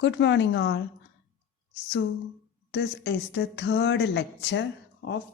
Good morning, all. So, this is the third lecture of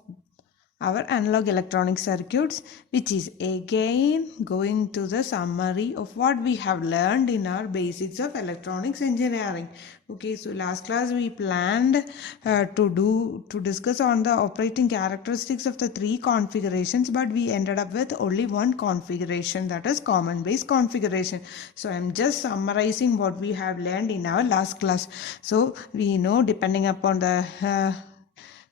our analog electronic circuits, which is again going to the summary of what we have learned in our basics of electronics engineering. Okay, so last class we planned to discuss on the operating characteristics of the three configurations, but we ended up with only one configuration, that is common base configuration. So I'm just summarizing what we have learned in our last class. So we know, depending upon the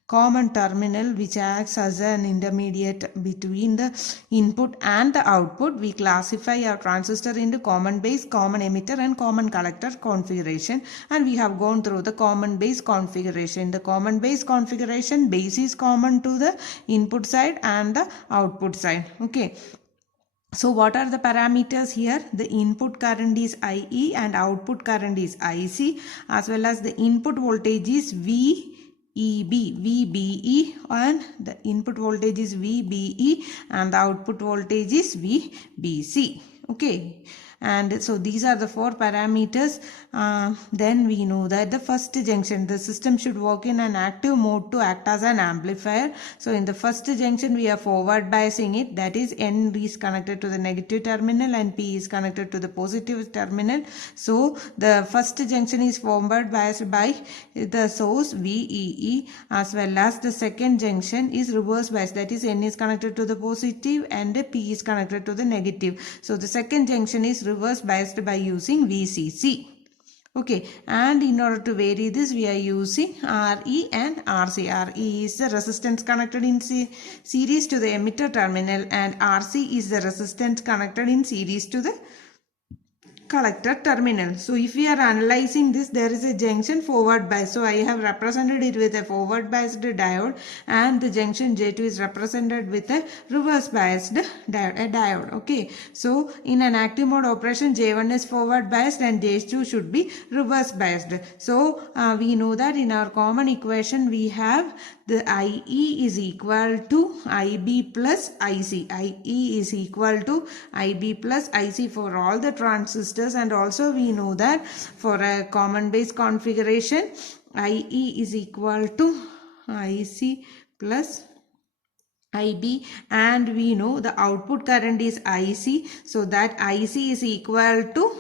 common terminal which acts as an intermediate between the input and the output, we classify our transistor into common base, common emitter and common collector configuration, and we have gone through the common base configuration. The common base configuration, base is common to the input side and the output side. Okay, so what are the parameters here? The input current is IE and output current is IC, as well as the input voltage is VBE, and the input voltage is VBE and the output voltage is VBC. Okay, and so these are the four parameters. Then we know that the first junction, the system should work in an active mode to act as an amplifier. So in the first junction we are forward biasing it, that is N is connected to the negative terminal and P is connected to the positive terminal. So the first junction is forward biased by the source VEE, as well as the second junction is reverse biased, that is N is connected to the positive and P is connected to the negative. So the second junction is reverse biased by using VCC. Okay, and in order to vary this, we are using RE and RC. RE is the resistance connected in series to the emitter terminal, and RC is the resistance connected in series to the collector terminal. So if we are analyzing this, there is a junction forward bias. So I have represented it with a forward biased diode, and the junction J2 is represented with a reverse biased diode. Okay, so in an active mode operation, J1 is forward biased and J2 should be reverse biased. So we know that in our common equation we have the IE is equal to IB plus IC. IE is equal to IB plus IC for all the transistors, and also we know that for a common base configuration, IE is equal to IC plus IB, and we know the output current is IC, so that IC is equal to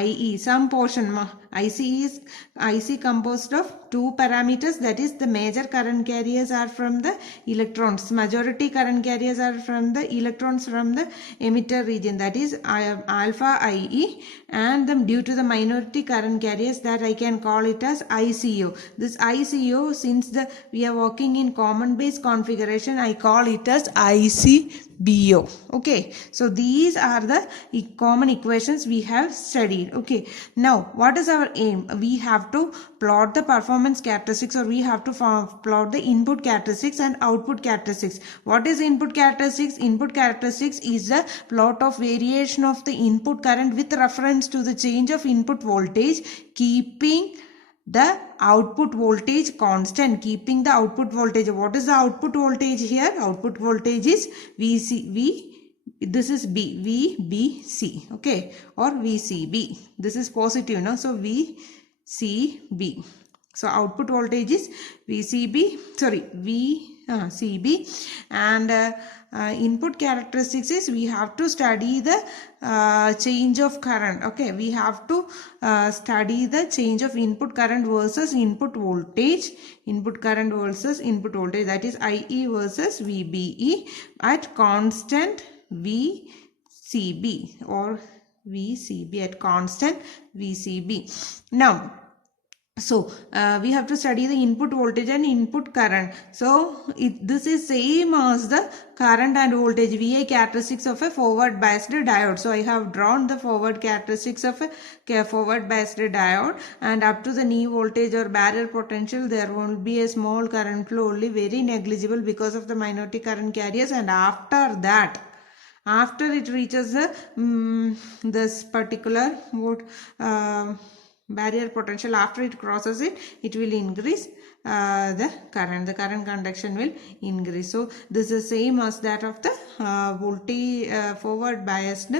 IE, some portion. IC composed of two parameters, that is the major current carriers are from the electrons, majority current carriers are from the electrons from the emitter region, that is alpha IE, and due to the minority current carriers, that I can call it as ICO. This ICO, since we are working in common base configuration, I call it as ICBO. Okay, so these are the common equations we have studied. Okay, now what is our aim? We have to plot the performance characteristics, or we have to plot the input characteristics and output characteristics. What is input characteristics? Input characteristics is the plot of variation of the input current with reference to the change of input voltage, keeping the output voltage constant. Keeping the output voltage. What is the output voltage here? Output voltage is this is VBC, okay, or VCB. This is positive, no? So VCB. So output voltage is VCB, and input characteristics is we have to study the change of current. Okay, we have to study the change of input current versus input voltage, input current versus input voltage, that is IE versus VBE at constant VCB, or VCB at constant VCB. Now, so we have to study the input voltage and input current. So this is same as the current and voltage VI characteristics of a forward biased diode. So I have drawn the forward characteristics of a forward biased diode, and up to the knee voltage or barrier potential there will be a small current flow, only very negligible because of the minority current carriers, and after that, after it reaches this particular barrier potential, after it crosses it, it will increase the current conduction will increase. So this is same as that of the voltage forward biased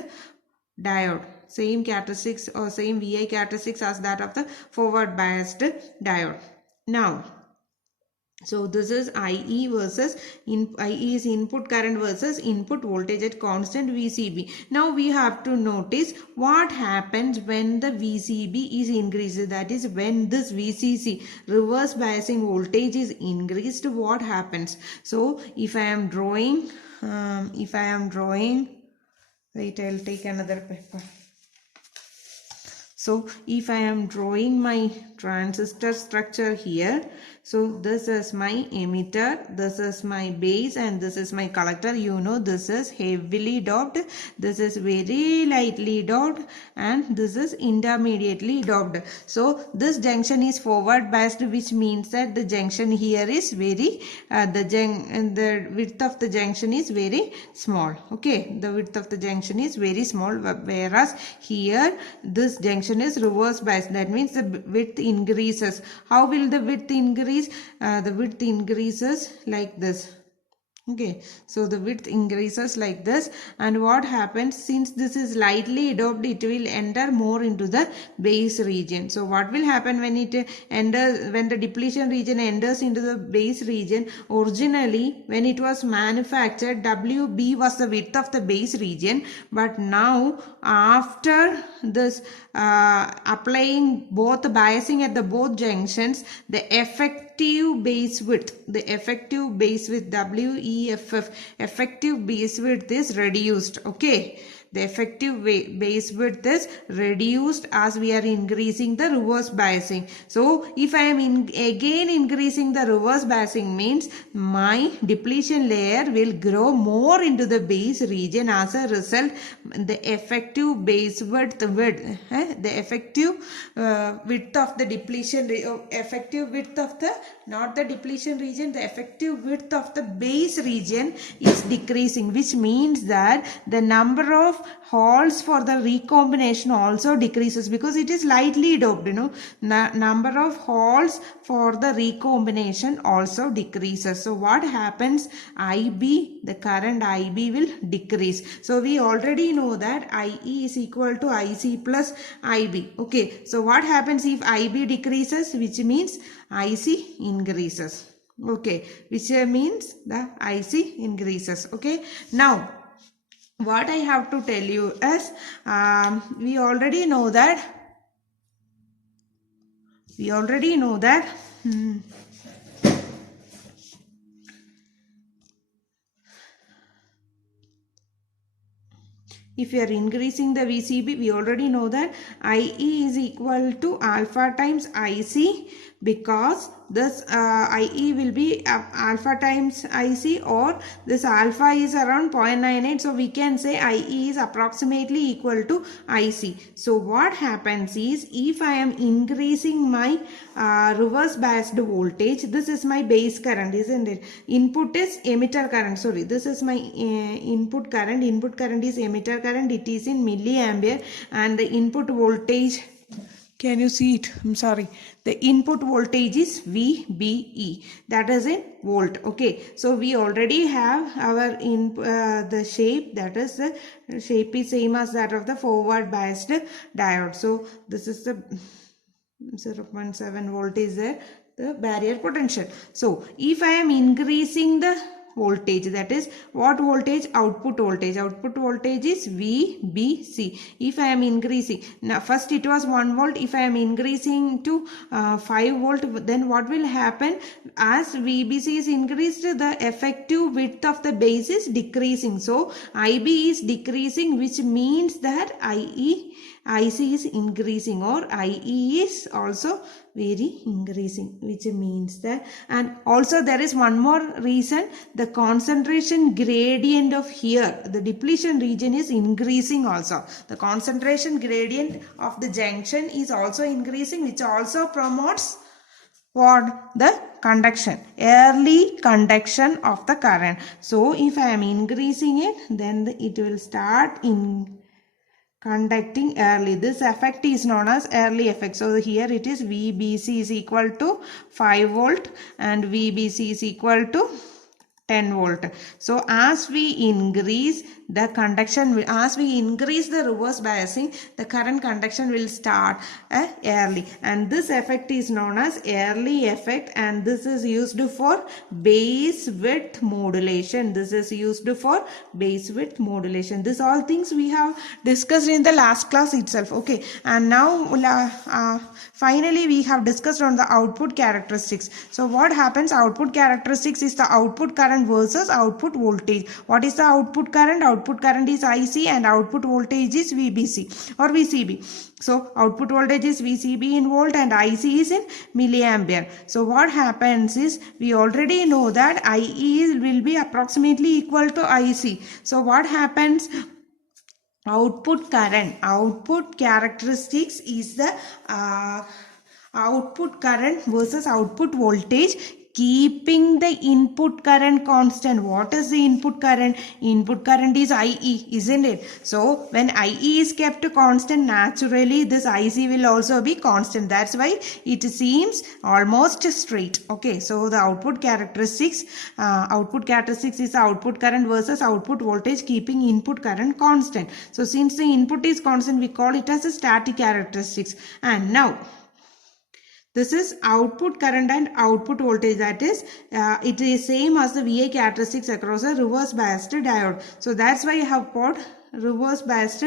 diode. same characteristics or same VI characteristics as that of the forward biased diode. Now, so this is IE versus IE is input current versus input voltage at constant VCB. Now we have to notice what happens when the VCB is increased. That is, when this VCC, reverse biasing voltage, is increased, what happens? So if I am drawing, wait, I'll take another paper. So if I am drawing my transistor structure here, so this is my emitter, this is my base, and this is my collector. You know, this is heavily doped, this is very lightly doped, and this is intermediately doped. So this junction is forward biased, which means that the junction here is very the width of the junction is very small. Okay, the width of the junction is very small, whereas here this junction is reverse biased. That means the width increases. How will the width increase? The width increases like this. Okay, so the width increases like this, and what happens, since this is lightly doped, it will enter more into the base region. So what will happen when it enters, when the depletion region enters into the base region? Originally, when it was manufactured, WB was the width of the base region, but now after this applying both biasing at the both junctions, the effective base width, WEFF, effective base width is reduced. Okay, the effective base width is reduced as we are increasing the reverse biasing. So if I am again increasing the reverse biasing, means my depletion layer will grow more into the base region. As a result, the effective base width, the effective width of the depletion, effective width of the, not the depletion region, the effective width of the base region is decreasing, which means that the number of holes for the recombination also decreases, because it is lightly doped, you know. Number of holes for the recombination also decreases. So what happens? IB, the current IB will decrease. So we already know that IE is equal to IC plus IB. Okay, so what happens if IB decreases? Which means IC increases. Okay, which means the IC increases. Okay, now what I have to tell you is, we already know that if we are increasing the VCB, we already know that IE is equal to alpha times IC, because this IE will be alpha times IC, or this alpha is around 0.98. So we can say IE is approximately equal to IC. So what happens is, if I am increasing my reverse biased voltage, this is my base current, isn't it? Input is emitter current. Sorry, this is my input current. Input current is emitter current. It is in milliampere, and the input voltage, can you see it? I'm sorry. The input voltage is VBE. That is in volt. Okay. So we already have our the shape. That is, the shape is same as that of the forward biased diode. So this is the 0.7 volt is the barrier potential. So if I am increasing the voltage, that is what voltage? Output voltage. Output voltage is VBC. If I am increasing, now first it was 1 volt, if I am increasing to 5 volt, then what will happen? As VBC is increased, the effective width of the base is decreasing. So IB is decreasing, which means that IC is increasing, or IE is also very increasing, which means that. And also there is one more reason, the concentration gradient of here, the depletion region is increasing also. The concentration gradient of the junction is also increasing, which also promotes what? The conduction, early conduction of the current. So if I am increasing it, then it will start in conducting early. This effect is known as early effect. So here it is VBC is equal to 5 volt and VBC is equal to 10 volt. So as we increase the conduction, as we increase the reverse biasing, the current conduction will start early, and this effect is known as early effect, and this is used for base width modulation. This is used for base width modulation. This all things we have discussed in the last class itself. Okay, and now finally we have discussed on the output characteristics. So what happens? Output characteristics is the output current versus output voltage. What is the output current? Output current is IC and output voltage is VBC or VCB. So output voltage is VCB in volt and IC is in milliampere. So what happens is, we already know that IE will be approximately equal to IC. So what happens? Output current, output characteristics is the output current versus output voltage, keeping the input current constant. What is the input current? Input current is IE, isn't it? So when IE is kept constant, naturally this IC will also be constant. That's why it seems almost straight. Okay, so the output characteristics is the output current versus output voltage, keeping input current constant. So since the input is constant, we call it as a static characteristics. And now this is output current and output voltage, that is it is same as the VA characteristics across a reverse biased diode. So that's why I have put reverse biased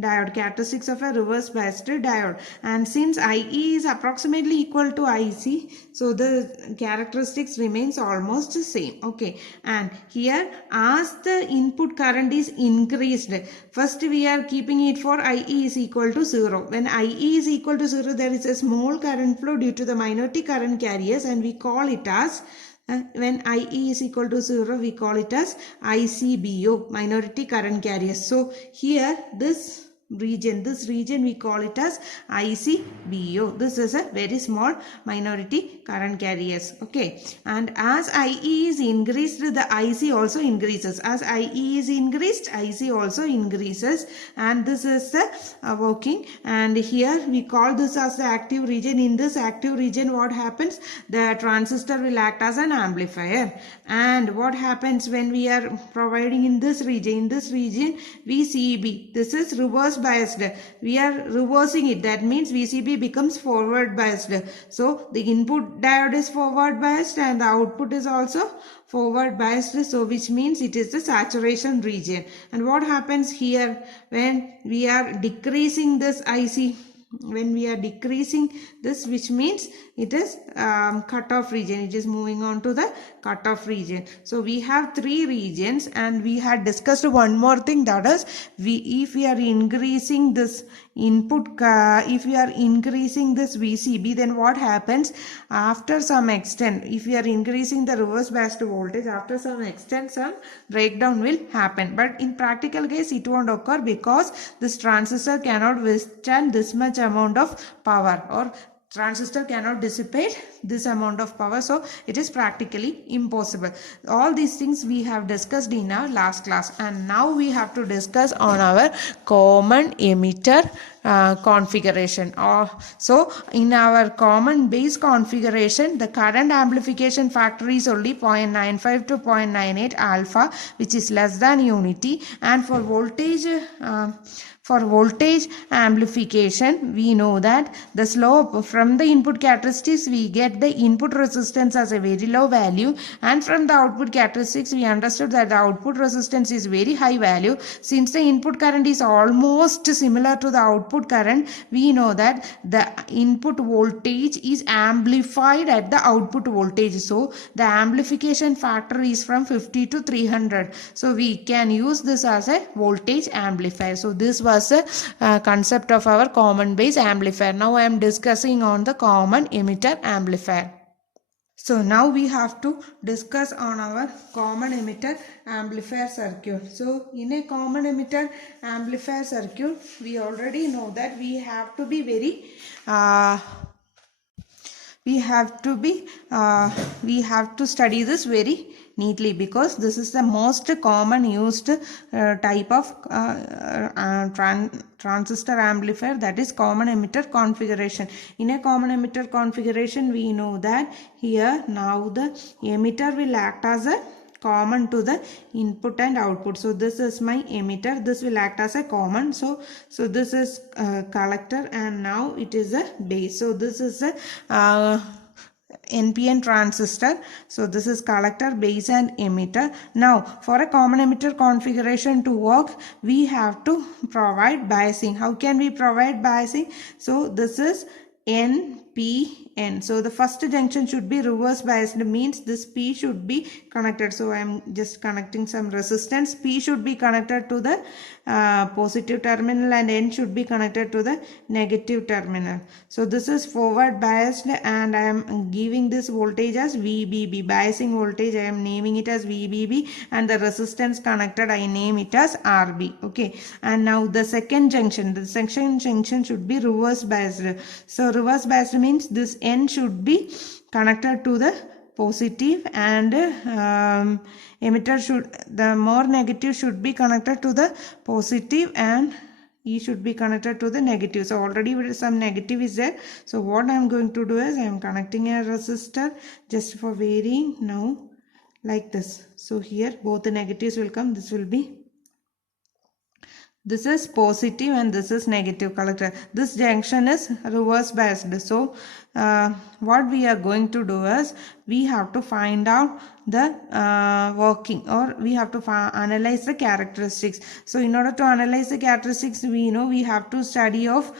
diode, characteristics of a reverse biased diode. And since IE is approximately equal to IC, so the characteristics remains almost the same. Okay, and here as the input current is increased, first we are keeping it for IE is equal to 0. When IE is equal to 0, there is a small current flow due to the minority current carriers, and we call it as when IE is equal to 0, we call it as ICBO, minority current carriers. So here this region we call it as ICBO. This is a very small minority current carriers. Okay, and as IE is increased, the IC also increases. As IE is increased, IC also increases, and this is the working. And here we call this as the active region. In this active region, what happens? The transistor will act as an amplifier. And what happens when we are providing in this region? In this region, VCB, this is reverse biased. We are reversing it. That means VCB becomes forward biased. So the input diode is forward biased and the output is also forward biased. So which means it is the saturation region. And what happens here when we are decreasing this IC? When we are decreasing this, which means it is cutoff region. It is moving on to the cutoff region. So we have three regions, and we had discussed one more thing, that is if we are increasing this input, if we are increasing this VCB, then what happens? After some extent, if we are increasing the reverse biased voltage, after some extent some breakdown will happen. But in practical case it won't occur, because this transistor cannot withstand this much amount of power, or transistor cannot dissipate this amount of power, so it is practically impossible. All these things we have discussed in our last class, and now we have to discuss on our common emitter configuration. So in our common base configuration, the current amplification factor is only 0.95 to 0.98 alpha, which is less than unity. And for voltage amplification, we know that the slope from the input characteristics, we get the input resistance as a very low value, and from the output characteristics we understood that the output resistance is very high value. Since the input current is almost similar to the output current, we know that the input voltage is amplified at the output voltage. So the amplification factor is from 50 to 300. So we can use this as a voltage amplifier. So this was a concept of our common base amplifier. Now I am discussing on the common emitter amplifier. So now we have to discuss on our common emitter amplifier circuit. So in a common emitter amplifier circuit, we already know that we have to be very we have to study this very neatly, because this is the most common used type of transistor amplifier, that is common emitter configuration. In a common emitter configuration, we know that here now the emitter will act as a common to the input and output. So this is my emitter, this will act as a common. So this is collector, and now it is a base. So this is a NPN transistor. So this is collector, base and emitter. Now for a common emitter configuration to work, we have to provide biasing. How can we provide biasing? So this is NPN. So the first junction should be reverse biased, means this P should be connected. So I am just connecting some resistance. P should be connected to the positive terminal and N should be connected to the negative terminal. So this is forward biased, and I am giving this voltage as VBB, biasing voltage. I am naming it as VBB, and the resistance connected I name it as RB. Okay, and now the second junction, should be reverse biased. So reverse biased means this N should be connected to the positive, and emitter should, the more negative should be connected to the positive, and E should be connected to the negative. So already some negative is there. So what I am going to do is I am connecting a resistor just for varying now like this. So here both the negatives will come. This will be, this is positive and this is negative collector. This junction is reverse biased. So what we are going to do is we have to find out the working, or we have to analyze the characteristics. So in order to analyze the characteristics, we know we have to study of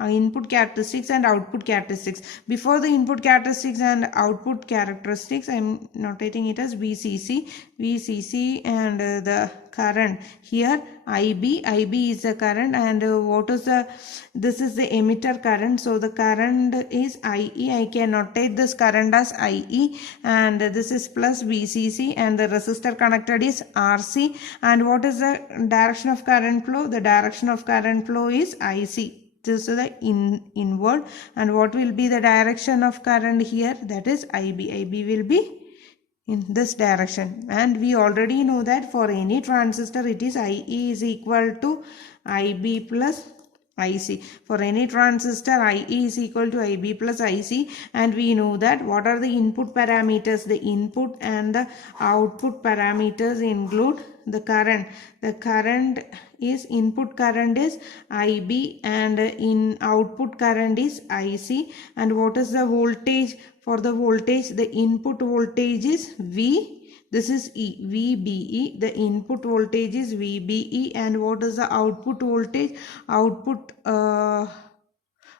input characteristics and output characteristics. Before the input characteristics and output characteristics, I am notating it as VCC and the current. Here IB is the current, and what is the, this is the emitter current. So the current is IE. I can notate this current as IE, and this is plus VCC, and the resistor connected is RC. And what is the direction of current flow? The direction of current flow is IC. This is the inward, and what will be the direction of current here? That is IB. IB will be in this direction, and we already know that for any transistor it is IE is equal to IB plus IC. For any transistor, IE is equal to IB plus IC, and we know that what are the input parameters? The input and the output parameters include the current. The current is, input current is IB, and in output current is IC. And what is the voltage? For the voltage, the input voltage is V. This is E, VBE. The input voltage is VBE. And what is the output voltage? Output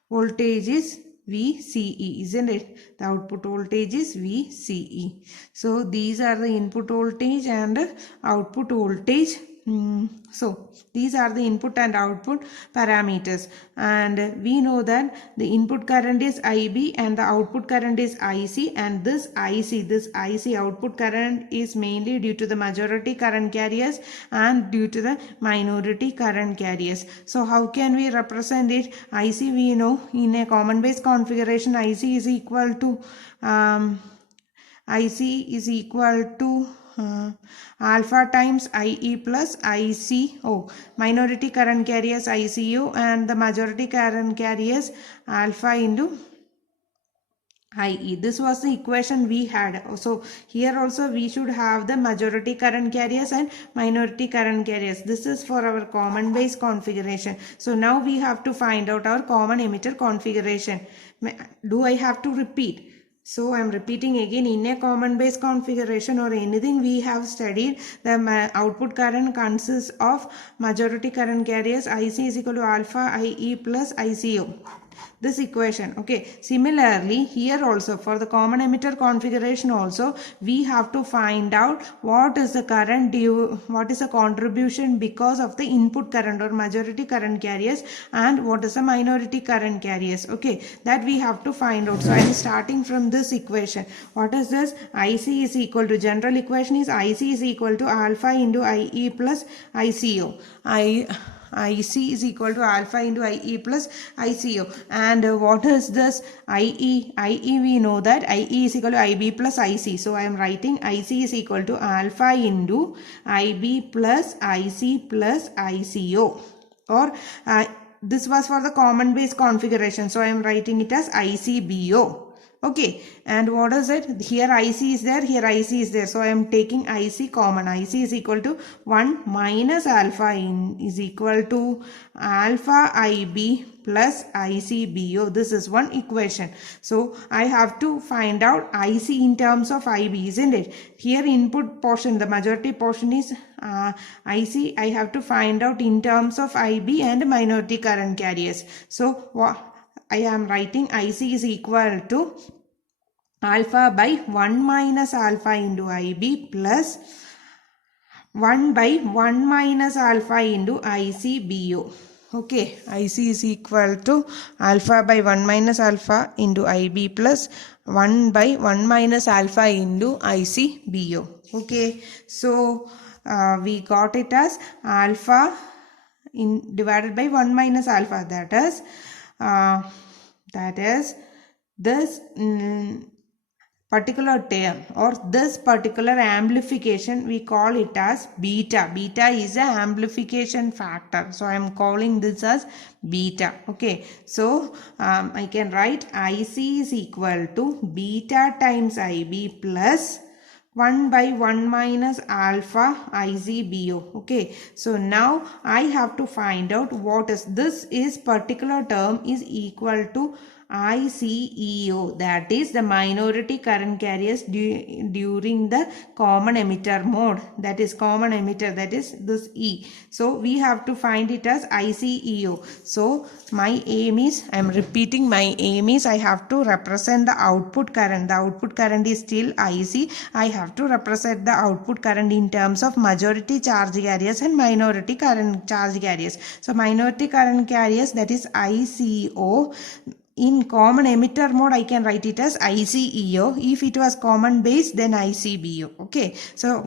voltage is VCE, isn't it? The output voltage is VCE. So these are the input voltage and output voltage. So these are the input and output parameters, and we know that the input current is IB and the output current is IC, and this IC output current is mainly due to the majority current carriers and due to the minority current carriers. So how can we represent it? IC, we know in a common base configuration IC is equal to alpha times IE plus ICO. Minority current carriers ICO, and the majority current carriers alpha into IE. This was the equation we had. So here also we should have the majority current carriers and minority current carriers. This is for our common base configuration. So now we have to find out our common emitter configuration. Do I have to repeat? So I am repeating again, in a common base configuration or anything we have studied, the output current consists of majority current carriers. IC is equal to alpha IE plus ICO. This equation. Okay, similarly here also for the common emitter configuration also we have to find out what is the current due, what is the contribution because of the input current or majority current carriers, and what is the minority current carriers. Okay, that we have to find out. So I am starting from this equation. What is this? IC is equal to, general equation is IC is equal to alpha into IE plus ICO. IC is equal to alpha into IE plus ICO. And what is this IE? IE, we know that IE is equal to IB plus IC. So I am writing IC is equal to alpha into IB plus IC plus ICO. Or this was for the common base configuration. So I am writing it as ICBO. Okay, and what is it? Here IC is there, here IC is there. So I am taking IC common. IC is equal to 1 minus alpha in is equal to alpha IB plus ICBO. This is one equation. So I have to find out IC in terms of IB, isn't it? Here input portion, the majority portion is IC. I have to find out in terms of IB and minority current carriers. So what I am writing IC is equal to alpha by 1 minus alpha into IB plus 1 by 1 minus alpha into ICBO. Okay, IC is equal to alpha by 1 minus alpha into IB plus 1 by 1 minus alpha into ICBO. Okay, so we got it as alpha divided by 1 minus alpha, that is this particular term or this particular amplification, we call it as beta. Beta is an amplification factor, so I am calling this as beta. Okay, so I can write IC is equal to beta times IB plus 1 by 1 minus alpha ICBO. Okay, so now I have to find out what is this is particular term is equal to ICEO, that is the minority current carriers during the common emitter mode, that is common emitter, that is this E. So we have to find it as ICEO. So my aim is, I am repeating, my aim is I have to represent the output current. The output current is still IC. I have to represent the output current in terms of majority charge carriers and minority current charge carriers. So minority current carriers, that is ICO. In common emitter mode, I can write it as ICEO. If it was common base, then ICBO. Okay, so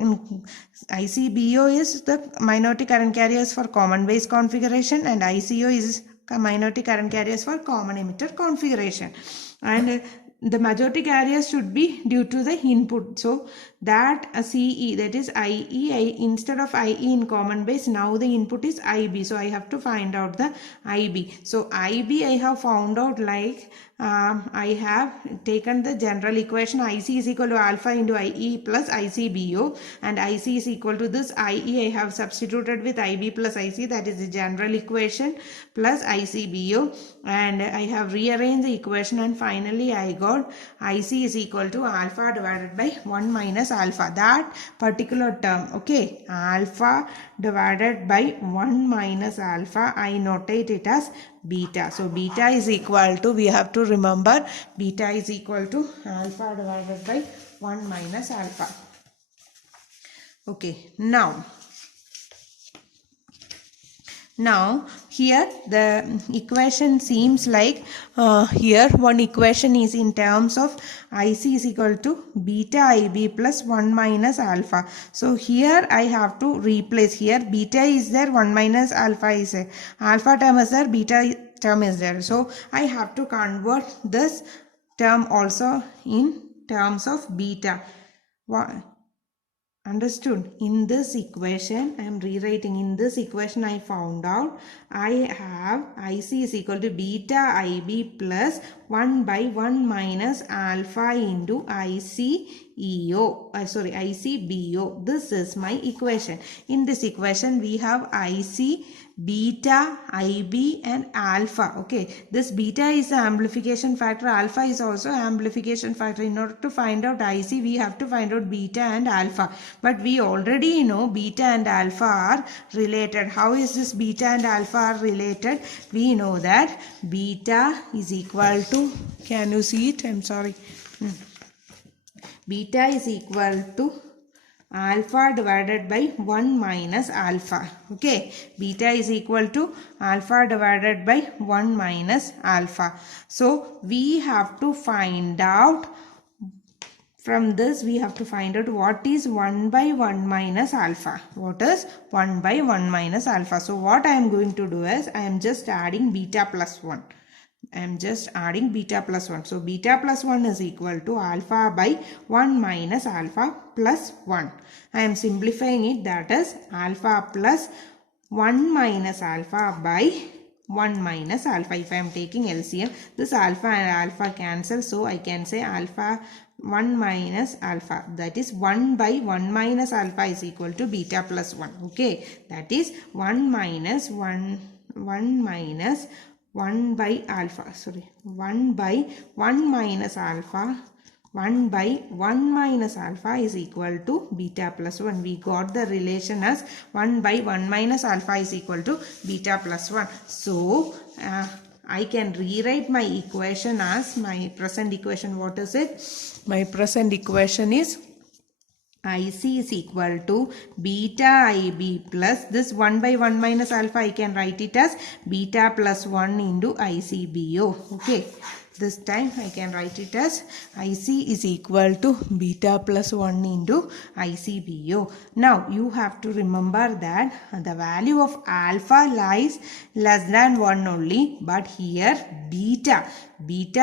ICBO is the minority current carriers for common base configuration, and ICO is minority current carriers for common emitter configuration. And the majority carriers should be due to the input. So that CE, that is IE, instead of IE in common base, now the input is IB. So I have to find out the IB. So IB I have found out like I have taken the general equation IC is equal to alpha into IE plus ICBO, and IC is equal to this IE I have substituted with IB plus IC, that is the general equation, plus ICBO, and I have rearranged the equation, and finally I got IC is equal to alpha divided by 1 minus alpha, that particular term. Okay, alpha divided by 1 minus alpha, I notate it as beta. So beta is equal to, we have to remember, beta is equal to alpha divided by 1 minus alpha. Okay, now here the equation seems like here one equation is in terms of IC is equal to beta IB plus 1 minus alpha. So here I have to replace, here beta is there, 1 minus alpha is there, alpha term is there, beta term is there. So I have to convert this term also in terms of beta. Understood? In this equation, I am rewriting. In this equation, I found out I have IC is equal to beta IB plus 1 by 1 minus alpha into ICBO. This is my equation. In this equation, we have IC, beta, IB and alpha. Okay, this beta is the amplification factor, alpha is also amplification factor. In order to find out IC, we have to find out beta and alpha. But we already know beta and alpha are related. How is this beta and alpha are related? We know that beta is equal to, can you see it? I'm sorry. Beta is equal to alpha divided by 1 minus alpha. Okay, beta is equal to alpha divided by 1 minus alpha. So we have to find out, from this we have to find out what is 1 by 1 minus alpha. What is 1 by 1 minus alpha? So what I am going to do is, I am just adding beta plus 1. I am just adding beta plus 1. So beta plus 1 is equal to alpha by 1 minus alpha plus 1. I am simplifying it, that is alpha plus 1 minus alpha by 1 minus alpha. If I am taking LCM, this alpha and alpha cancel, so I can say alpha 1 minus alpha, that is 1 by 1 minus alpha is equal to beta plus 1. Okay, that is 1 minus 1 minus 1 by alpha, sorry, 1 by 1 minus alpha, 1 by 1 minus alpha is equal to beta plus 1. We got the relation as 1 by 1 minus alpha is equal to beta plus 1. So, I can rewrite my equation as my present equation. What is it? My present equation is IC is equal to beta IB plus this 1 by 1 minus alpha. I can write it as beta plus 1 into ICBO. Okay. This time I can write it as IC is equal to beta plus 1 into ICBO. Now you have to remember that the value of alpha lies less than 1 only, but here beta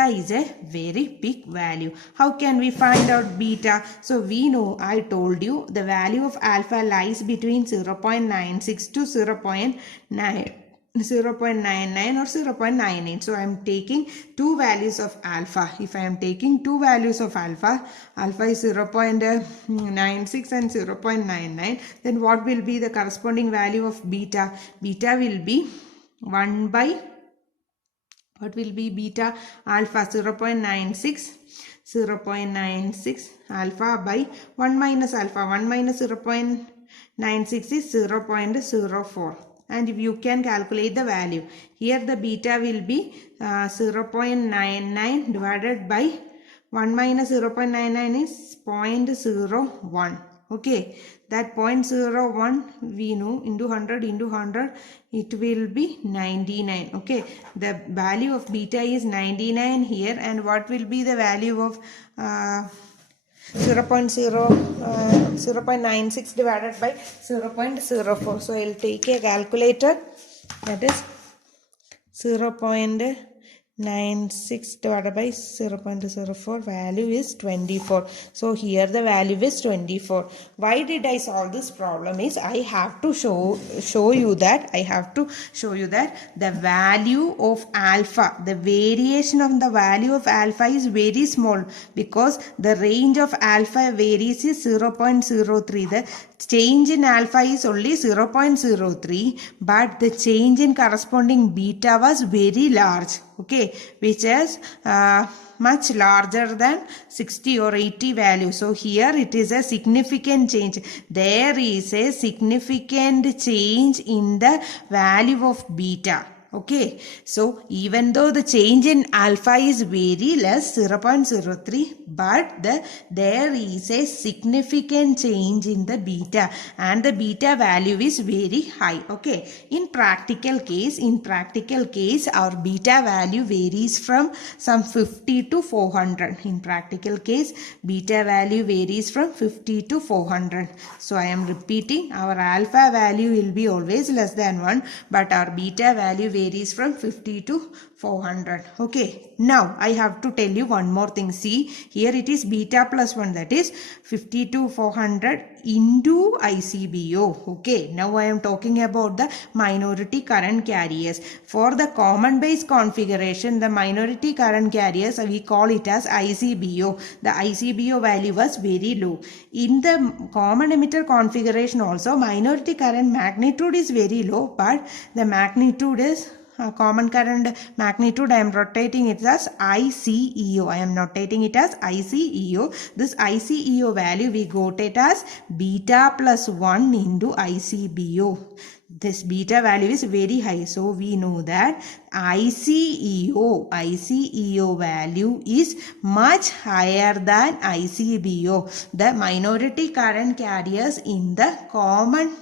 is a very big value. How can we find out beta? So we know, I told you, the value of alpha lies between 0.96 to 0.99 or 0.99. So I am taking two values of alpha. If I am taking two values of alpha is 0.96 and 0.99, then what will be the corresponding value of beta? Beta will be 1 by, what will be beta? Alpha 0.96 alpha by 1 minus alpha. 1 minus 0.96 is 0.04. And if you can calculate the value, here the beta will be 0.99 divided by 1 minus 0.99 is 0.01. Okay, that 0.01 we know into 100 it will be 99. Okay, the value of beta is 99 here, and what will be the value of 0.96 divided by 0.04. So I will take a calculator, that is 0.96 divided by 0.04, value is 24. So here the value is 24. Why did I solve this problem is I have to show you that the value of alpha, the variation of the value of alpha is very small, because the range of alpha varies is 0.03. The change in alpha is only 0.03, but the change in corresponding beta was very large. Okay, which is much larger than 60 or 80 value. So here it is a significant change. There is a significant change in the value of beta. Okay, so even though the change in alpha is very less, 0.03, but there is a significant change in the beta, and the beta value is very high. Okay, in practical case, our beta value varies from some 50 to 400. In practical case, beta value varies from 50 to 400. So I am repeating, our alpha value will be always less than 1, but our beta value varies from 50 to 400. Okay, now I have to tell you one more thing. See, here it is beta plus 1, that is 50 to 400 into ICBO. Okay, now I am talking about the minority current carriers. For the common base configuration, the minority current carriers, we call it as ICBO. The ICBO value was very low. In the common emitter configuration also, minority current magnitude is very low, but the magnitude is common current magnitude, I am rotating it as ICEO. I am notating it as ICEO. This ICEO value we got it as beta plus 1 into ICBO. This beta value is very high. So we know that ICEO value is much higher than ICBO. The minority current carriers in the common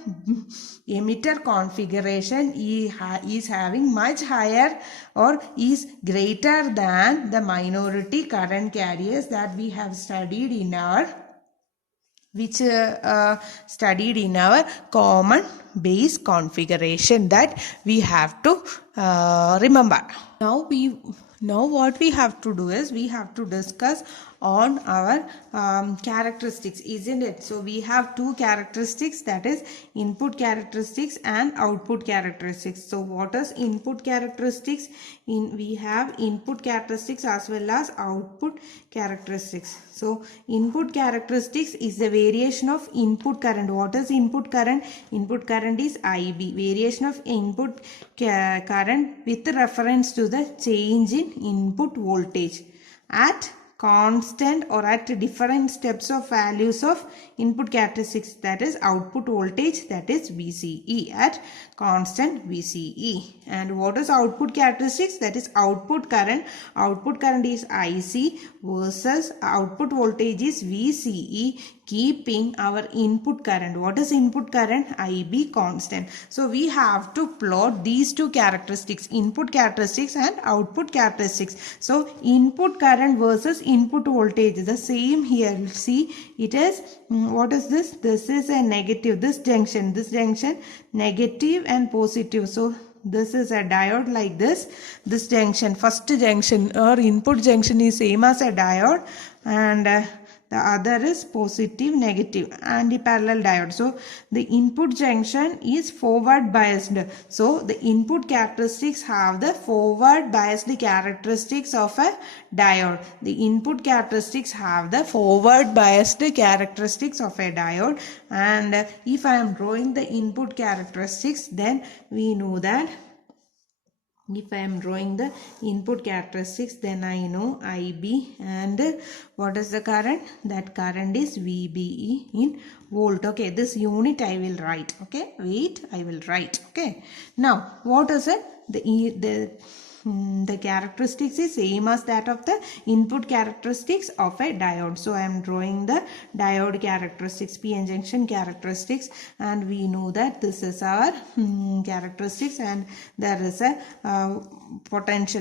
emitter configuration is having much higher or is greater than the minority current carriers that we have studied in our common base configuration that we have to remember. Now what we have to do is we have to discuss on our characteristics, isn't it? So we have two characteristics, that is input characteristics and output characteristics. So what is input characteristics? We have input characteristics as well as output characteristics. So input characteristics is the variation of input current. What is input current? Input current is IB, variation of input current with reference to the change in input voltage at constant or at different steps of values of input characteristics, that is output voltage, that is VCE, at constant VCE. And what is output characteristics? That is output current. Output current is IC versus output voltage is VCE, keeping our input current. What is input current? IB constant. So we have to plot these two characteristics, input characteristics and output characteristics. So input current versus input voltage, the same here. See, it is, what is this? This is a negative, this junction negative and positive. So this is a diode like this. This junction, first junction or input junction is same as a diode, and the other is positive, negative, anti-parallel diode. So the input junction is forward biased. So the input characteristics have the forward biased characteristics of a diode. The input characteristics have the forward biased characteristics of a diode. And if I am drawing the input characteristics, then we know that if I am drawing the input characteristics, then I know IB, and what is the current? That current is VBE in volt. Okay, this unit I will write. Okay, wait, I will write. Okay, now what is it? The characteristics is same as that of the input characteristics of a diode. So I am drawing the diode characteristics, PN junction characteristics, and we know that this is our characteristics, and there is a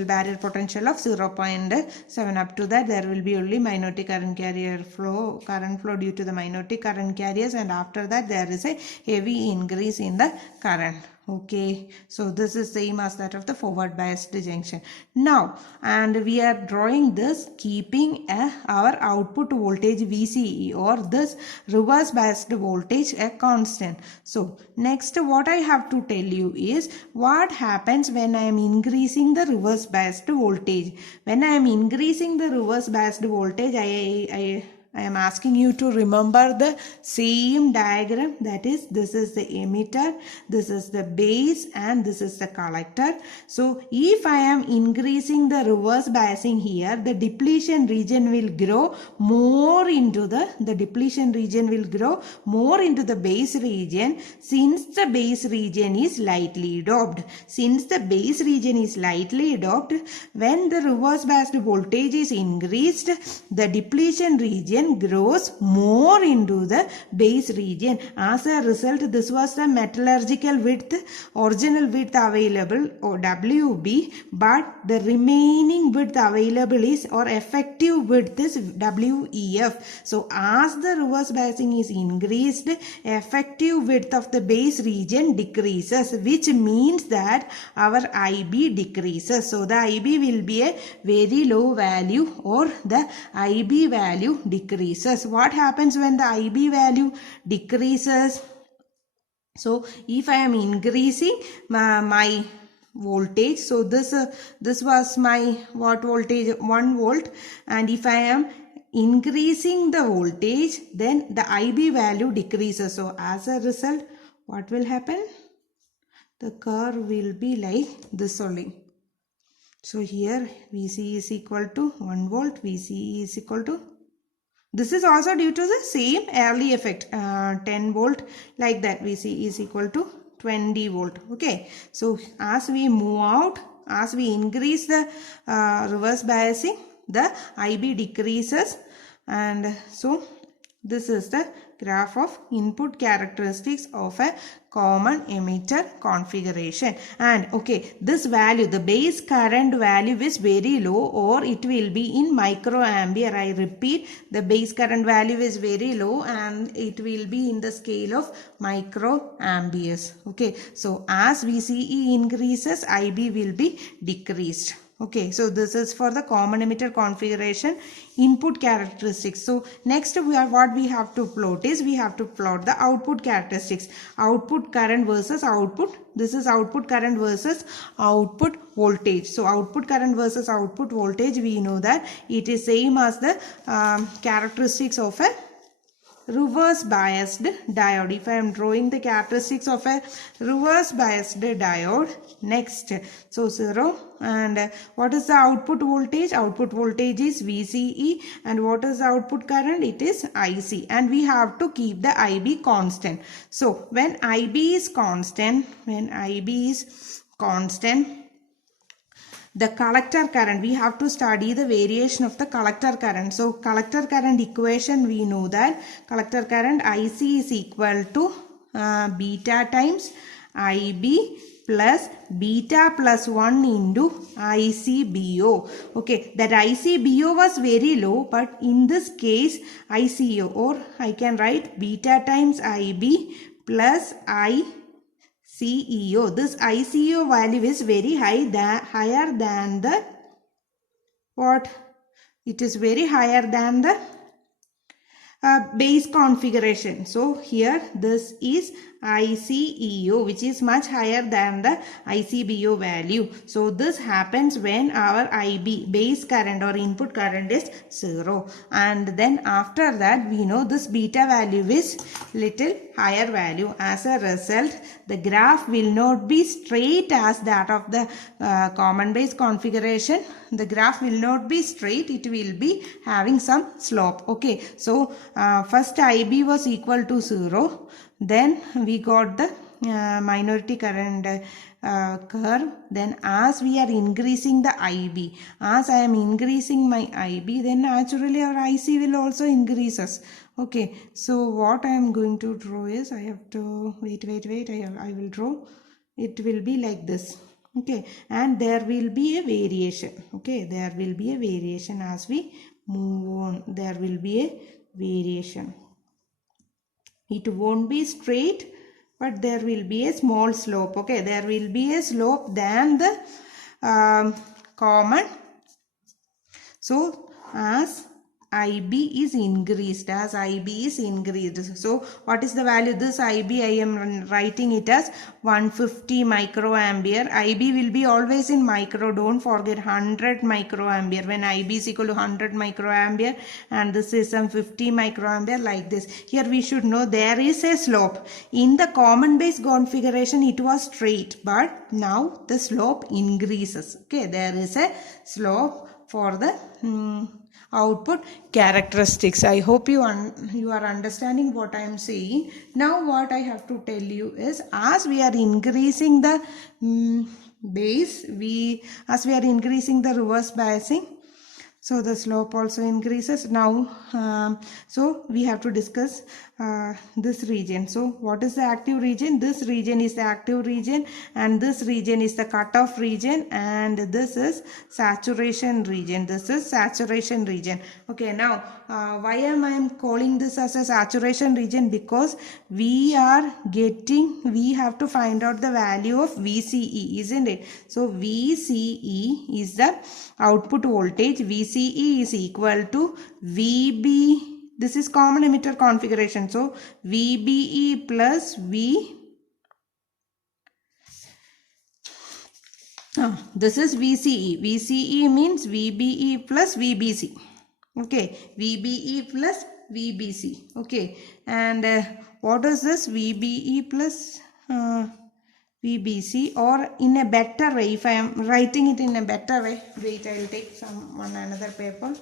barrier potential of 0.7. Up to that there will be only minority current flow due to the minority current carriers, and after that there is a heavy increase in the current. Okay, so this is same as that of the forward biased junction. Now, and we are drawing this keeping our output voltage VCE, or this reverse biased voltage, a constant. So next what I have to tell you is what happens when I am increasing the reverse biased voltage. When I am increasing the reverse biased voltage, I am asking you to remember the same diagram, that is, this is the emitter, this is the base, and this is the collector. So if I am increasing the reverse biasing here, the depletion region will grow more into the base region, since the base region is lightly doped. When the reverse biased voltage is increased, the depletion region grows more into the base region. As a result, this was the metallurgical width, original width available, or WB, but the remaining width available is, or effective width is, WEF. So as the reverse biasing is increased, effective width of the base region decreases, which means that our IB decreases. So the IB will be a very low value, or the IB value decreases. What happens when the IB value decreases? So if I am increasing my voltage, so this was my voltage, 1 volt, and if I am increasing the voltage, then the IB value decreases. So as a result, what will happen? The curve will be like this only. So here VC is equal to 1 volt, VCE is equal to, this is also due to the same early effect, 10 volt, like that. VC is equal to 20 volt. Okay, so as we move out, as we increase the reverse biasing, the IB decreases, and so this is the graph of input characteristics of a common emitter configuration. And okay, this value, the base current value is very low, or it will be in microampere. I repeat, the base current value is very low and it will be in the scale of microamperes. Okay, so as VCE increases, IB will be decreased. Okay, so this is for the common emitter configuration input characteristics. So next what we have to plot is, we have to plot the output characteristics. Output current versus output. This is output current versus output voltage. So output current versus output voltage, we know that it is same as the characteristics of a reverse biased diode. If I am drawing the characteristics of a reverse biased diode, next, so 0, and what is the output voltage? Output voltage is VCE, and what is the output current? It is IC, and we have to keep the IB constant. So when IB is constant, the collector current, we have to study the variation of the collector current. So collector current equation, we know that collector current IC is equal to beta times IB plus beta plus 1 into ICBO. Okay, that ICBO was very low, but in this case ICO, or I can write beta times IB plus ICEO. This ICEO value is very higher than the what? It is very higher than the base configuration. So here this is ICEO, which is much higher than the ICBO value. So this happens when our IB, base current or input current, is 0. And then after that, we know this beta value is little higher value. As a result, the graph will not be straight as that of the common base configuration. The graph will not be straight, it will be having some slope. Okay, so first IB was equal to 0. Then we got the minority current curve. Then as we are increasing the IB, as I am increasing my IB, then naturally our IC will also increases. Okay, so what I am going to draw is, I have to wait, I will draw. It will be like this. Okay, and there will be a variation. Okay, there will be a variation as we move on. There will be a variation. It won't be straight, but there will be a small slope. Okay, there will be a slope than the common. So as IB is increased, so what is the value? This IB, I am writing it as 150 microampere. IB will be always in micro, don't forget 100 microampere. When IB is equal to 100 microampere, and this is some 50 microampere, like this. Here we should know there is a slope. In the common base configuration it was straight, but now the slope increases. Okay, there is a slope for the output characteristics. I hope you are understanding what I am saying. Now what I have to tell you is, as we are increasing the base, as we are increasing the reverse biasing, so the slope also increases. Now so we have to discuss this region. So what is the active region? This region is the active region, and this region is the cutoff region, and this is saturation region. Okay, now why am I calling this as a saturation region? Because we have to find out the value of VCE, isn't it? So VCE is the output voltage. VCE is equal to VB. This is common emitter configuration. So VBE plus this is VCE. VCE means VBE plus VBC. Okay, VBE plus VBC. Okay, and what is this VBE plus VBC? Or in a better way, if I am writing it in a better way, wait, I will take another paper.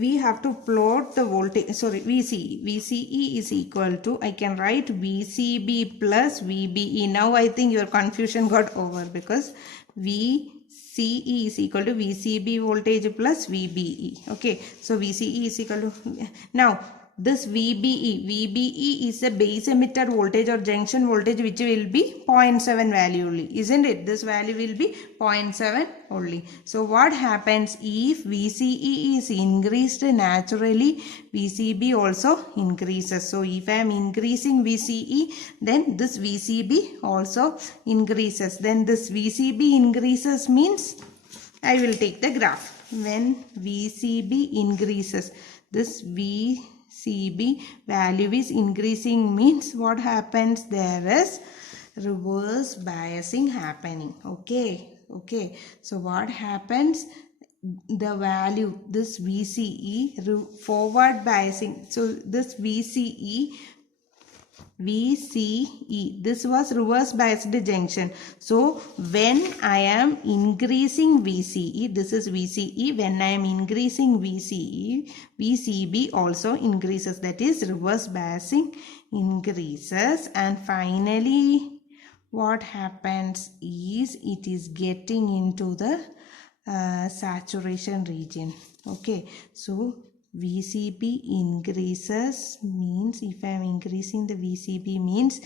we have to plot the voltage, sorry, VCE. VCE is equal to, I can write VCB plus VBE. Now I think your confusion got over, because VCE is equal to VCB voltage plus VBE. Okay, so VCE is equal to, now this VBE is a base emitter voltage or junction voltage, which will be 0.7 value only, isn't it? This value will be 0.7 only. So what happens if VCE is increased, naturally VCB also increases. So if I am increasing VCE, then this VCB also increases. Then this VCB increases means, I will take the graph. When VCB increases, this VCB value is increasing means what happens? There is reverse biasing happening. Okay, so what happens? The value, this VCE, forward biasing. So this VCE, this was reverse biased junction. So when I am increasing VCE, this is VCE, when I am increasing VCE, VCB also increases, that is reverse biasing increases. And finally what happens is, it is getting into the saturation region. Okay, so VCB increases means, if I am increasing the VCB means,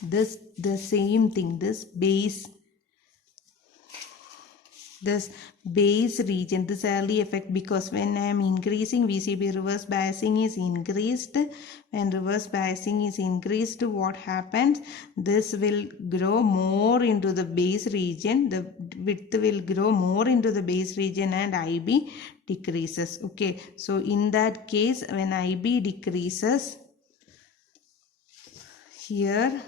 the same thing, this base region, this early effect, because when I am increasing VCB, reverse biasing is increased. When reverse biasing is increased, what happens? This will grow more into the base region, the width will grow more into the base region, and IB decreases. Okay, so in that case, when IB decreases, here,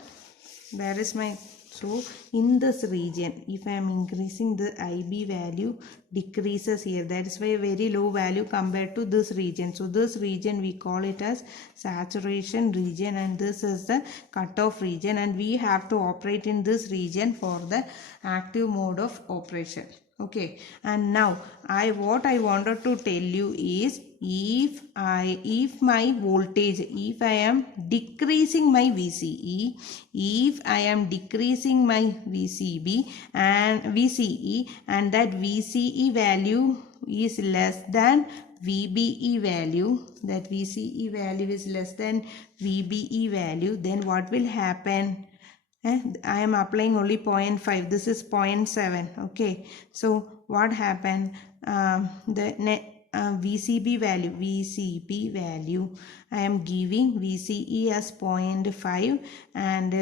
where is my, so in this region, if I am increasing, the IB value decreases here. That is why a very low value compared to this region. So this region we call it as saturation region, and this is the cutoff region, and we have to operate in this region for the active mode of operation. Okay, and now what I wanted to tell you is, if my voltage, if I am decreasing my VCE, if I am decreasing my VCB and VCE, and that VCE value is less than VBE value, that VCE value is less than VBE value, then what will happen? I am applying only 0.5, this is 0.7. Okay, so what happened? The VCB value, I am giving VCE as 0.5, and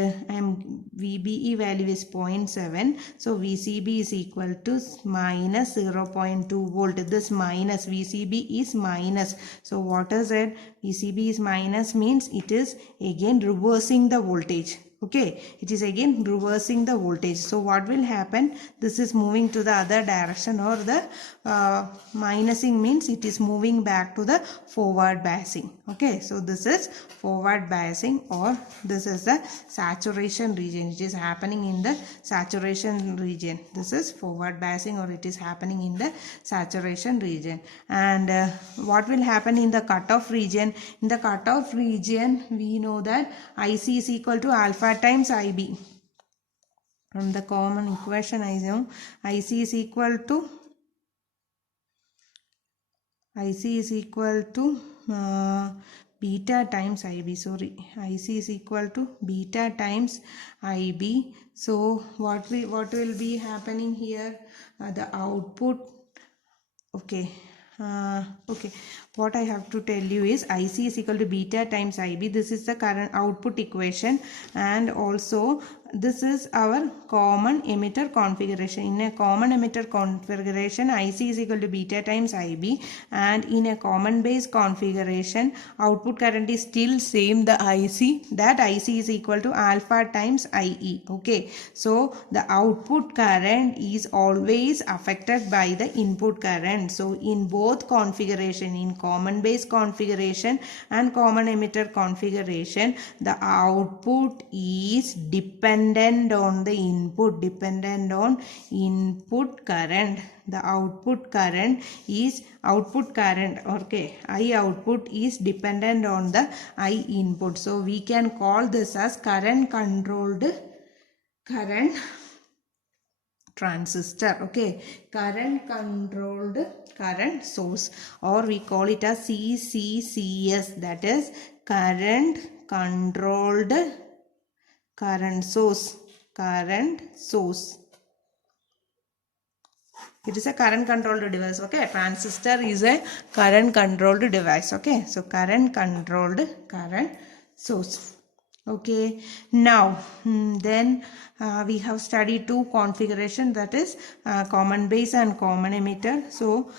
VBE value is 0.7. So VCB is equal to minus 0.2 volt. This minus, VCB is minus. So what is it? VCB is minus means it is again reversing the voltage. Okay, it is again reversing the voltage. So what will happen? This is moving to the other direction, or the minusing means it is moving back to the forward biasing. Okay, so this is forward biasing, or this is the saturation region. It is happening in the saturation region. This is forward biasing, or it is happening in the saturation region. And what will happen in the cutoff region? In the cutoff region, we know that IC is equal to alpha times IB. From the common equation, I know IC is equal to beta times IB. Sorry, IC is equal to beta times IB. So what will be happening here? The output. Okay. What I have to tell you is, IC is equal to beta times IB. This is the current output equation, and also this is our common emitter configuration. In a common emitter configuration, IC is equal to beta times IB, and in a common base configuration, output current is still same, the IC. That IC is equal to alpha times IE. Okay, so the output current is always affected by the input current. So in both configuration, in common base configuration and common emitter configuration, the output is dependent dependent on the input, dependent on input current. The output current is output current, okay, I output is dependent on the I input. So we can call this as current controlled current transistor, okay, current controlled current source, or we call it as CCCS, that is current controlled current source, current source. It is a current controlled device, okay. Transistor is a current controlled device, okay. So current controlled current source, okay. Now then we have studied two configuration, that is common base and common emitter. So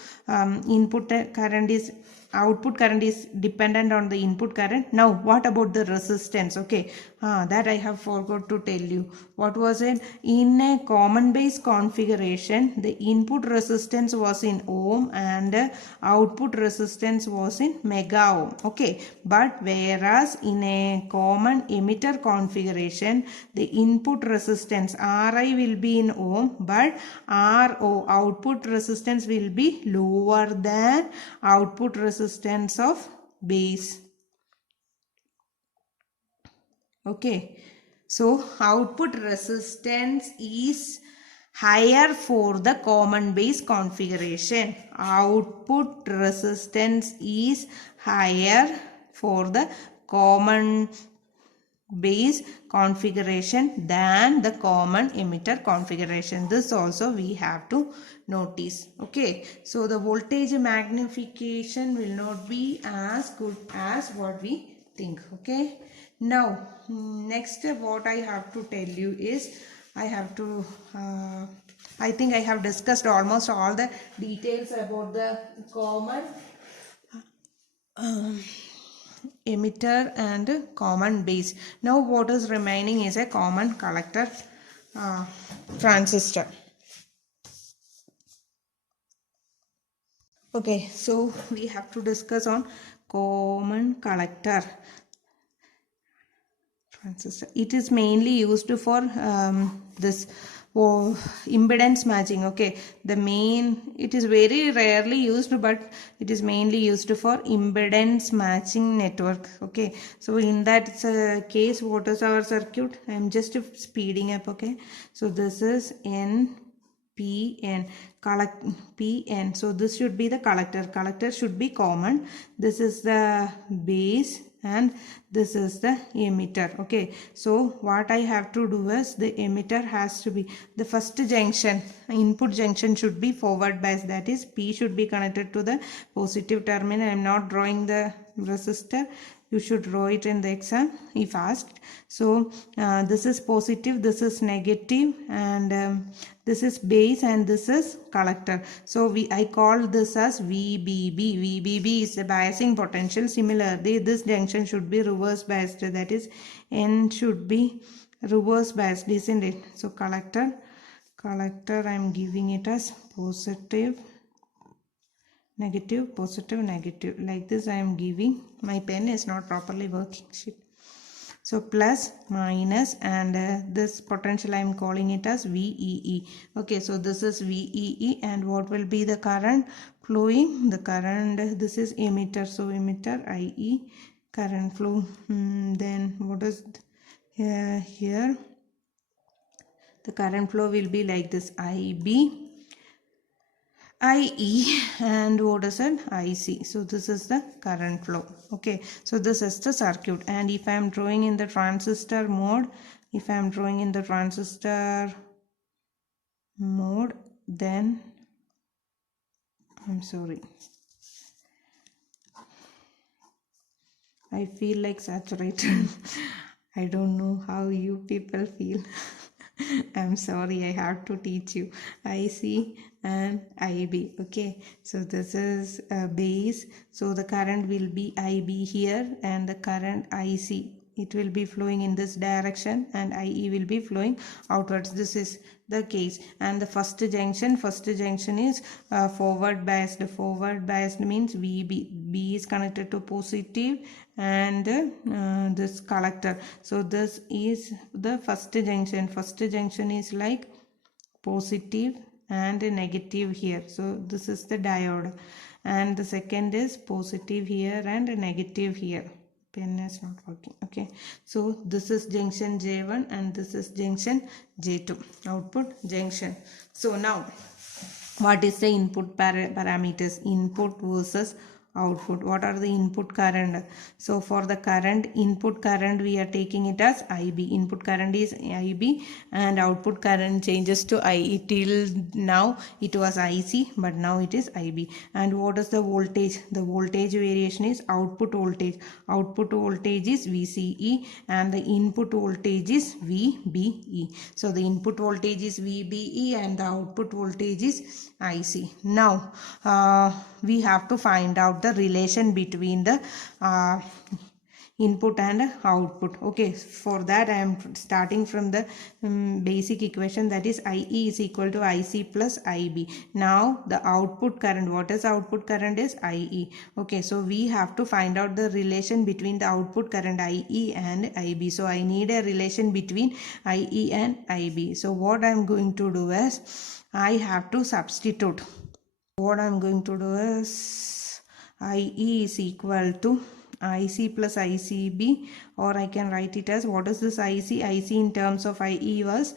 input current is, output current is dependent on the input current. Now what about the resistance, okay, that I have forgot to tell you. What was it? In a common base configuration, the input resistance was in ohm and output resistance was in mega ohm, okay. But whereas in a common emitter configuration, the input resistance Ri will be in ohm, but Ro, output resistance, will be lower than output resistance of base, okay. So output resistance is higher for the common base configuration. Output resistance is higher for the common base configuration than the common emitter configuration. This also we have to notice, okay. So the voltage magnification will not be as good as what we think, okay. Now next what I have to tell you is, I have to I think I have discussed almost all the details about the common emitter and common base. Now what is remaining is a common collector transistor. Okay, so we have to discuss on common collector transistor. It is mainly used for this impedance matching, okay. The main, it is very rarely used, but it is mainly used for impedance matching network, okay. So in that case, what is our circuit? I am just speeding up, okay. So this is NPN, collect PN. So this should be the collector should be common. This is the base and this is the emitter, okay. So what I have to do is, the emitter has to be, the first junction, input junction should be forward bias, that is P should be connected to the positive terminal. I am not drawing the resistor, you should draw it in the exam if asked. So this is positive, this is negative, and this is base and this is collector. So I call this as VBB. VBB is the biasing potential. Similarly, this junction should be reverse biased, that is N should be reverse biased, isn't it? So collector I am giving it as positive, negative, positive, negative, like this I am giving. My pen is not properly working. So plus, minus, and this potential I am calling it as VEE. Okay, so this is VEE, and what will be the current flowing? The current, this is emitter, so emitter IE, current flow. Then what is here? The current flow will be like this: IB, IE, and what is it? IC. So this is the current flow, okay. So this is the circuit, and if I am drawing in the transistor mode, then I'm sorry, I feel like saturated. I don't know how you people feel. I'm sorry, I have to teach you. IC and IB, okay. So this is a base, so the current will be IB here, and the current IC, it will be flowing in this direction, and IE will be flowing outwards. This is the case. And the first junction is forward biased. Forward biased means VB, B is connected to positive and this collector. So this is the first junction. First junction is like positive and negative here. So this is the diode, and the second is positive here and negative here. Pen is not working. Okay, so this is junction J1 and this is junction J2, output junction. So now what is the input parameters? Input versus output. What are the input current? So for the current, input current, we are taking it as IB. Input current is IB and output current changes to IE. Till now it was IC, but now it is IB. And what is the voltage? The voltage variation is output voltage. Output voltage is VCE and the input voltage is VBE. So the input voltage is VBE and the output voltage is IC. Now we have to find out the relation between the input and output. Okay, for that I am starting from the basic equation, that is IE is equal to IC plus IB. Now the output current, what is output current, is IE. Okay, so we have to find out the relation between the output current IE and IB. So I need a relation between IE and IB. So what I am going to do is I have to substitute. What I am going to do is IE is equal to IC plus ICB, or I can write it as, what is this IC? IC in terms of IE was,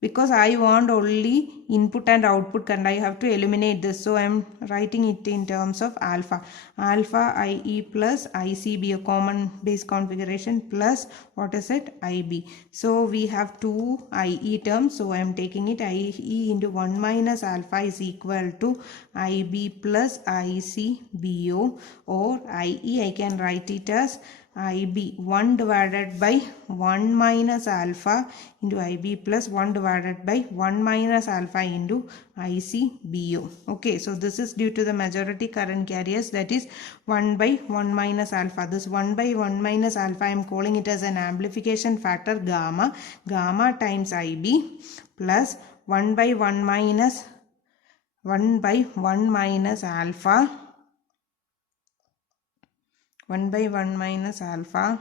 because I want only input and output current, I have to eliminate this. So I am writing it in terms of alpha. Alpha IE plus ICB, a common base configuration, plus what is it? IB. So we have two IE terms. So I am taking it IE into 1 minus alpha is equal to IB plus ICBO, or IE I can write it as IB 1 divided by 1 minus alpha into IB plus 1 divided by 1 minus alpha into ICBO. Okay, so this is due to the majority current carriers, that is 1 by 1 minus alpha. This 1 by 1 minus alpha I am calling it as an amplification factor gamma. Gamma times IB plus 1 by 1 minus alpha, 1 by 1 minus alpha,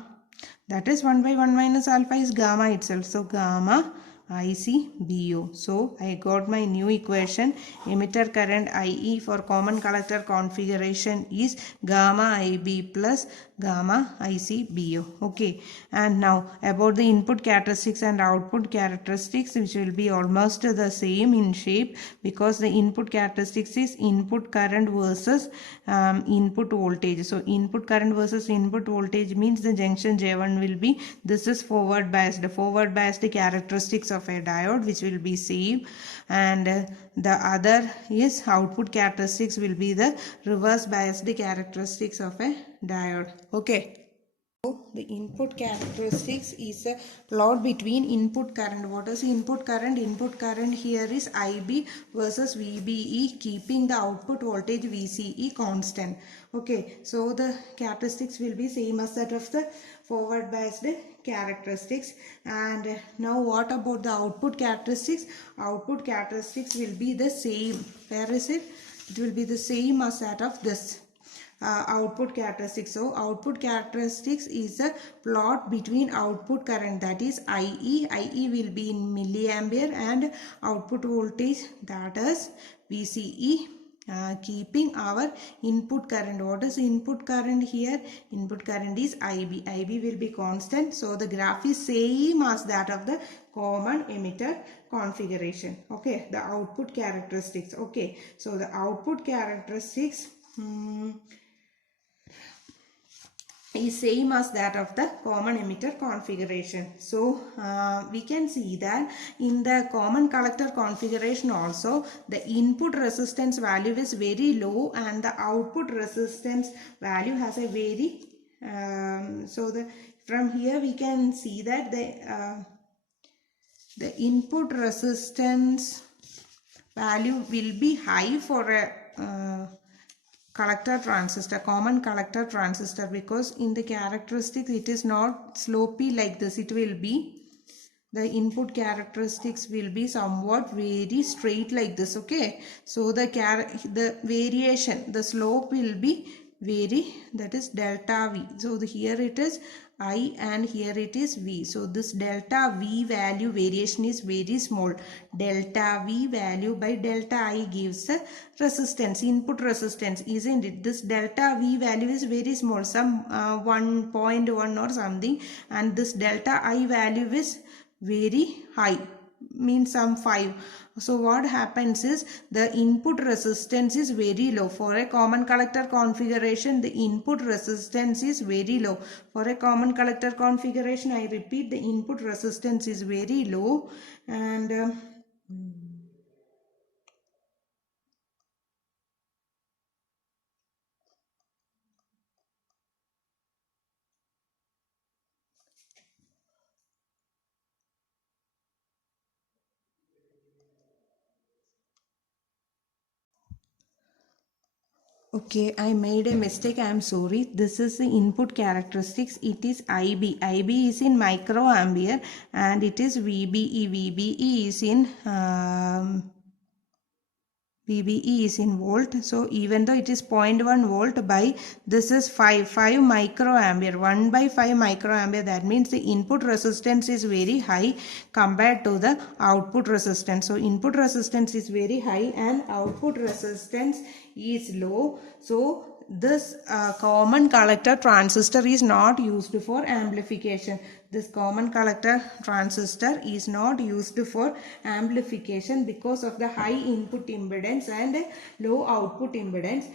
that is 1 by 1 minus alpha is gamma itself. So gamma ICBO. So I got my new equation. Emitter current IE for common collector configuration is gamma IB plus gamma ICBO. Okay, and now about the input characteristics and output characteristics, which will be almost the same in shape, because the input characteristics is input current versus input voltage. So input current versus input voltage means the junction J1 will be, this is forward biased characteristics of a diode, which will be same, and the other is output characteristics will be the reverse biased characteristics of a diode. Okay, so the input characteristics is a plot between input current. What is input current? Input current here is IB versus VBE, keeping the output voltage VCE constant. Okay, so the characteristics will be same as that of the forward biased characteristics. And now what about the output characteristics? Output characteristics will be the same. Where is it? It will be the same as that of this output characteristics. So output characteristics is a plot between output current, that is IE. IE will be in milliampere, and output voltage, that is VCE, keeping our input current. What is input current here? Input current is IB. IB will be constant. So the graph is same as that of the common emitter configuration. Okay, the output characteristics. Okay, so the output characteristics is same as that of the common emitter configuration. So we can see that in the common collector configuration also, the input resistance value is very low and the output resistance value has a very from here we can see that the input resistance value will be high for a collector transistor, common collector transistor, because in the characteristics it is not slopey like this. It will be, the input characteristics will be somewhat very straight like this. Okay, so the variation, the slope will be vary, that is delta V. So here it is I and here it is V. So this delta V value variation is very small. Delta V value by delta I gives the resistance, input resistance, isn't it? This delta V value is very small, some 1.1 or something, and this delta I value is very high, means some 5. So what happens is the input resistance is very low. For a common collector configuration, the input resistance is very low. For a common collector configuration, I repeat, the input resistance is very low. And okay, I made a mistake. I am sorry. This is the input characteristics. It is IB. IB is in microampere and it is VBE. VBE is in VBE is in volt. So even though it is 0.1 volt by this is 5 microampere, 1 by 5 microampere, that means the input resistance is very high compared to the output resistance. So input resistance is very high and output resistance is low. So this common collector transistor is not used for amplification. This common collector transistor is not used for amplification because of the high input impedance and low output impedance,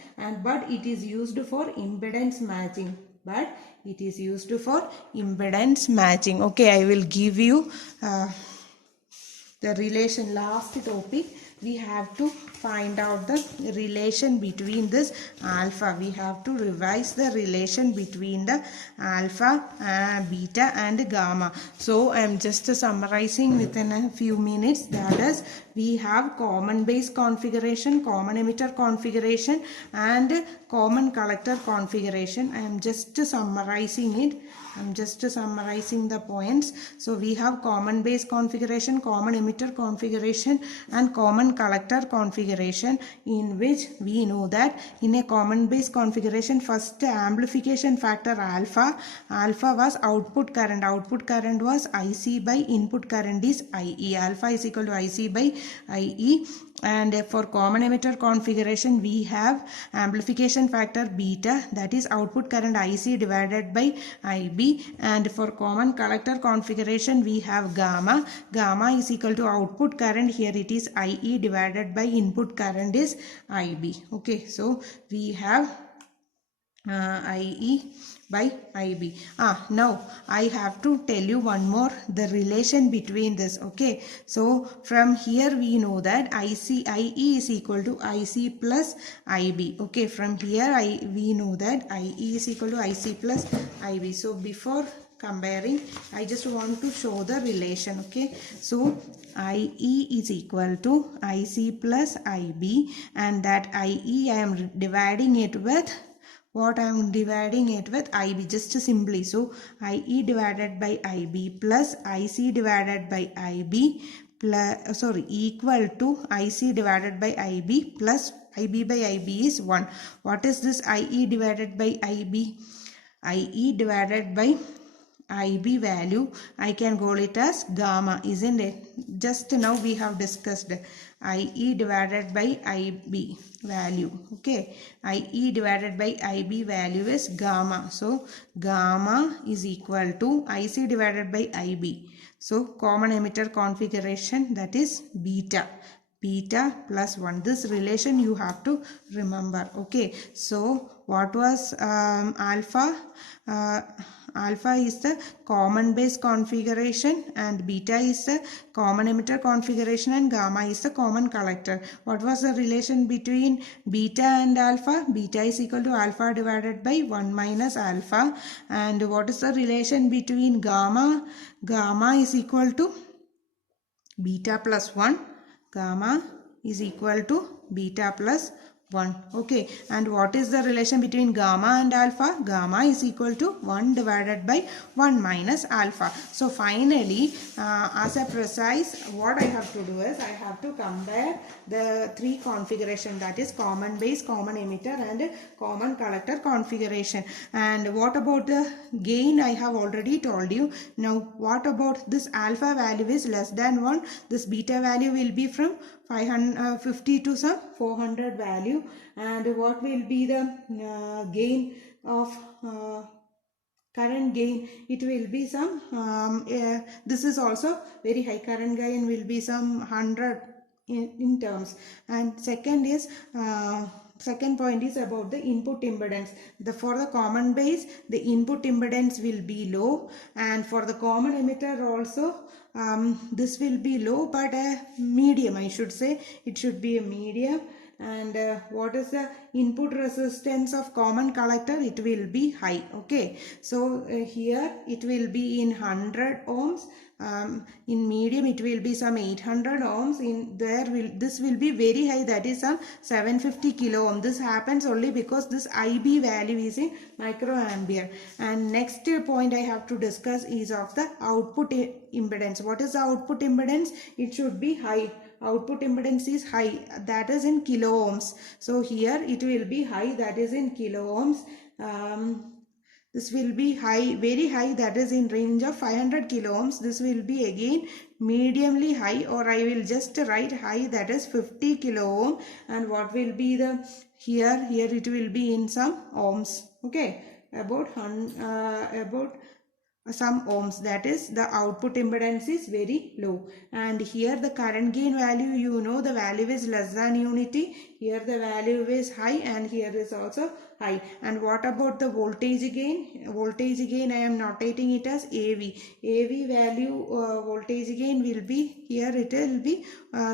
but it is used for impedance matching. Okay, I will give you the relation. Last topic, we have to find out the relation between this alpha. We have to revise the relation between the alpha, beta and gamma. So I am just summarizing within a few minutes. That is, we have common base configuration, common emitter configuration and common collector configuration. I am just summarizing it. I'm just summarizing the points. So we have common base configuration, common emitter configuration and common collector configuration, in which we know that in a common base configuration, first amplification factor alpha was output current. Output current was IC by input current is IE. Alpha is equal to IC by IE. And for common emitter configuration, we have amplification factor beta, that is output current IC divided by IB. And for common collector configuration, we have gamma. Gamma is equal to output current, here it is IE divided by input current is IB. Okay, so we have IE by IB. Now I have to tell you one more, the relation between this. Okay, so from here we know that IE is equal to IC plus IB. Okay, from here we know that IE is equal to IC plus IB. So before comparing, I just want to show the relation. Okay, so IE is equal to IC plus IB, and that IE I am dividing it with what I am dividing it with IB, just simply. So IE divided by IB plus IC divided by IB plus equal to IC divided by IB plus IB by IB is 1. What is this IE divided by IB? IE divided by IB value, I can call it as gamma, isn't it? Just now we have discussed IE divided by IB value. Okay, IE divided by IB value is gamma. So gamma is equal to IC divided by IB. So common emitter configuration, that is beta. Beta plus 1. This relation you have to remember. Okay, so what was alpha? Alpha is the common base configuration and beta is the common emitter configuration and gamma is the common collector. What was the relation between beta and alpha? Beta is equal to alpha divided by 1 minus alpha. And what is the relation between gamma? Gamma is equal to beta plus 1. Gamma is equal to beta plus 1. Okay, and what is the relation between gamma and alpha? Gamma is equal to 1 divided by 1 minus alpha. So finally, as a precise, what I have to do is I have to compare the three configuration, that is common base, common emitter and common collector configuration. And what about the gain? I have already told you. Now what about this alpha value is less than 1? This beta value will be from 550 to some 400 value. And what will be the gain of current gain? It will be some this is also very high. Current gain will be some 100 in terms. And second is second point is about the input impedance. For the common base, the input impedance will be low, and for the common emitter also this will be low, but a medium, I should say. It should be a medium. And what is the input resistance of common collector? It will be high. Okay, so here it will be in 100 ohms. In medium it will be some 800 ohms. In there this will be very high, that is some 750 kilo ohm. This happens only because this IB value is in microampere. And next point I have to discuss is of the output impedance. What is the output impedance? It should be high. Output impedance is high, that is in kilo ohms. So here it will be high, that is in kilo ohms. This will be high, very high, that is in range of 500 kilo ohms. This will be again mediumly high, or I will just write high, that is 50 kilo ohm. And what will be the here it will be in some ohms. Okay, about some ohms, that is the output impedance is very low. And here the current gain value, you know, the value is less than unity. Here the value is high, and here is also high. And what about the voltage gain? Voltage gain I am notating it as AV. AV value, voltage gain will be, here it will be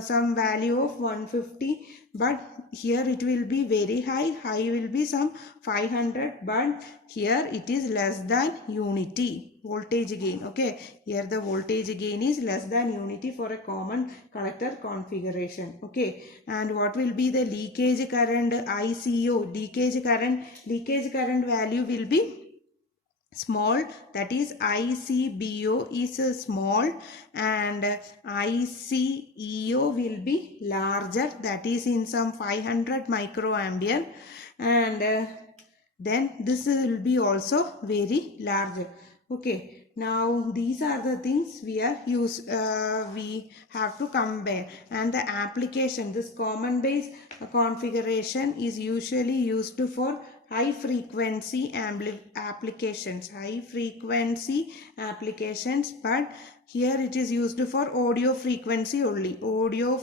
some value of 150, but here it will be very high. High will be some 500, but here it is less than unity. Voltage gain. Okay, here the voltage gain is less than unity for a common collector configuration. Okay, and what will be the leakage current? ICO, leakage current value will be small, that is ICBO is small, and ICEO will be larger, that is in some 500 microampere. And then this will be also very large. Okay, now these are the things we are we have to compare. And the application, this common base configuration is usually used for high frequency applications, but here it is used for audio frequency only. Audio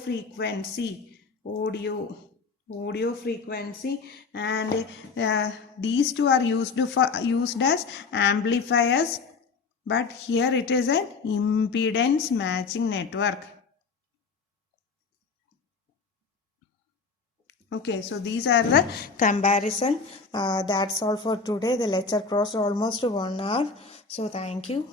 frequency, and these two are used as amplifiers, but here it is an impedance matching network. Okay, so these are the comparison. That's all for today. The lecture crossed almost 1 hour. So thank you.